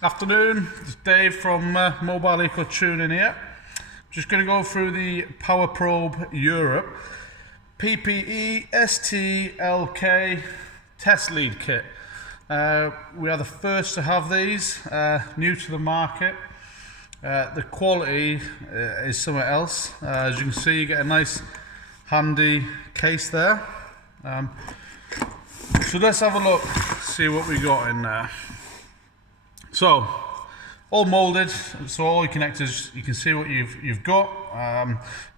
Afternoon, it's Dave from Mobile Eco Tuning here. Just going to go through the PowerProbe Europe PPESTLK test lead kit. We are the first to have these, new to the market. The quality is somewhere else. As you can see, you get a nice handy case there. So let's have a look, see what we got in there. So, all molded, so all your connectors, you can see what you've got,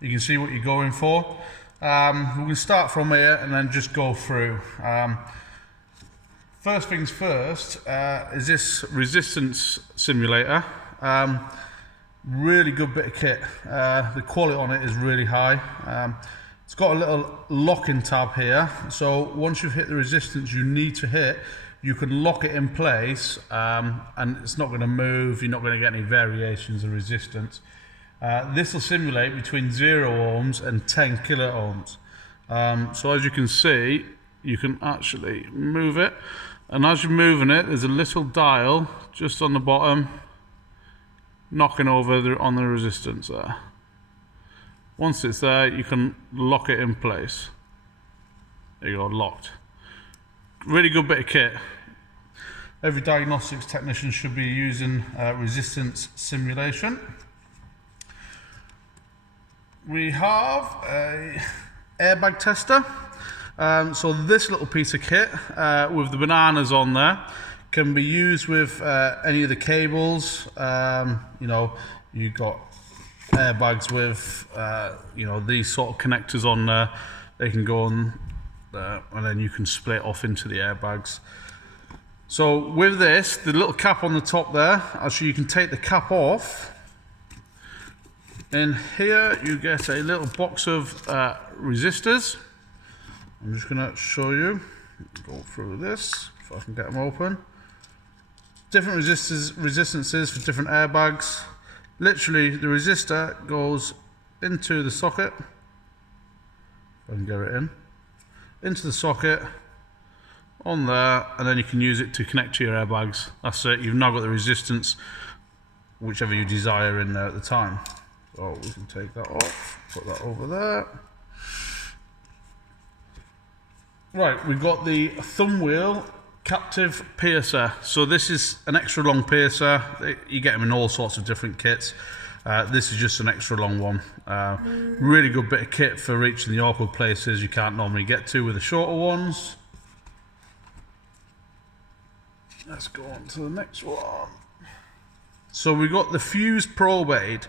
you can see what you're going for. We're going to start from here and then just go through. First things first, is this resistance simulator. Really good bit of kit. The quality on it is really high. It's got a little locking tab here, so once you've hit the resistance you need to hit, you can lock it in place and it's not going to move, you're not going to get any variations of resistance. This will simulate between 0 ohms and 10 kilo ohms. So as you can see, you can actually move it, and as you're moving it, there's a little dial just on the bottom knocking over on the resistance there. Once it's there, you can lock it in place. There you go, locked. Really good bit of kit. Every diagnostics technician should be using resistance simulation. We have a Airbag Tester. So this little piece of kit with the bananas on there can be used with any of the cables. You know, you've got airbags with you know, these sort of connectors on there. They can go on there, and then you can split off into the airbags. So with this, the little cap on the top there, actually you can take the cap off. In here you get a little box of resistors. I'm just going to show you, go through this if I can get them open. Different resistances for different airbags. Literally the resistor goes into the socket, if I can get it into the socket on there, and then you can use it to connect to your airbags. That's it, you've now got the resistance whichever you desire in there at the time. So we can take that off, put that over there. Right, we've got the Thumbwheel captive piercer. So this is an extra long piercer. You get them in all sorts of different kits. This is just an extra long one. Really good bit of kit for reaching the awkward places you can't normally get to with the shorter ones. Let's go on to the next one. So we've got the fuse probe aid.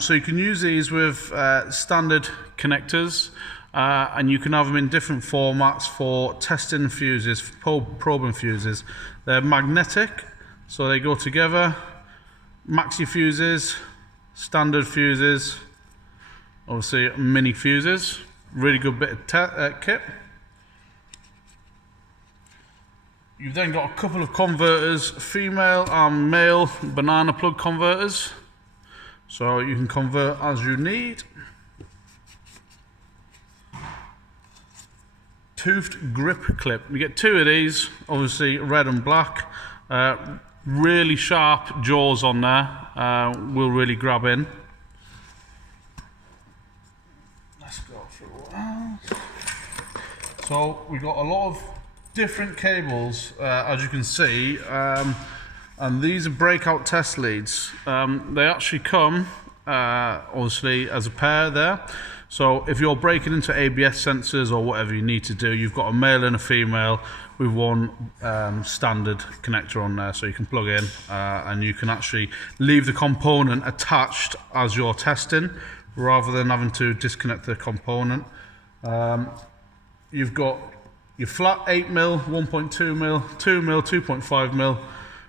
So you can use these with standard connectors, and you can have them in different formats for testing fuses, for probing fuses. They're magnetic, so they go together. Maxi fuses, standard fuses, obviously mini fuses. Really good bit of kit. You've then got a couple of converters, female and male banana plug converters. So you can convert as you need. Toothed grip clip. You get 2 of these, obviously red and black. Really sharp jaws on there, will really grab in. Let's go through that. So we've got a lot of different cables, as you can see, and these are Breakout test leads. They actually come obviously as a pair there. So if you're breaking into ABS sensors or whatever you need to do, you've got a male and a female with one standard connector on there, so you can plug in and you can actually leave the component attached as you're testing rather than having to disconnect the component. You've got your flat 8mm, 1.2mm, 2mm, 2.5mm,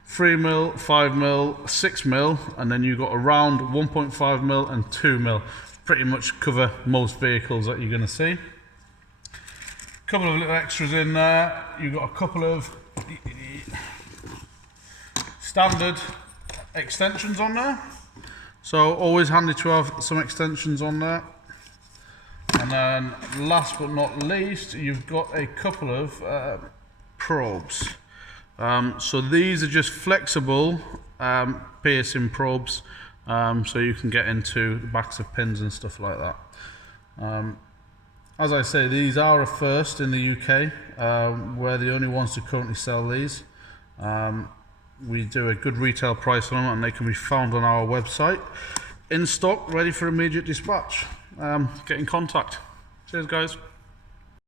3mm, 5mm, 6mm, and then you've got a round 1.5mm and 2mm. Pretty much cover most vehicles that you're going to see. Couple of little extras in there. You've got a couple of standard extensions on there. So always handy to have some extensions on there. And then last but not least, you've got a couple of probes. So these are just flexible piercing probes, so you can get into the backs of pins and stuff like that. As I say, these are a first in the UK. We're the only ones to currently sell these. We do a good retail price on them, and they can be found on our website in stock, ready for immediate dispatch. Get in contact. Cheers, guys.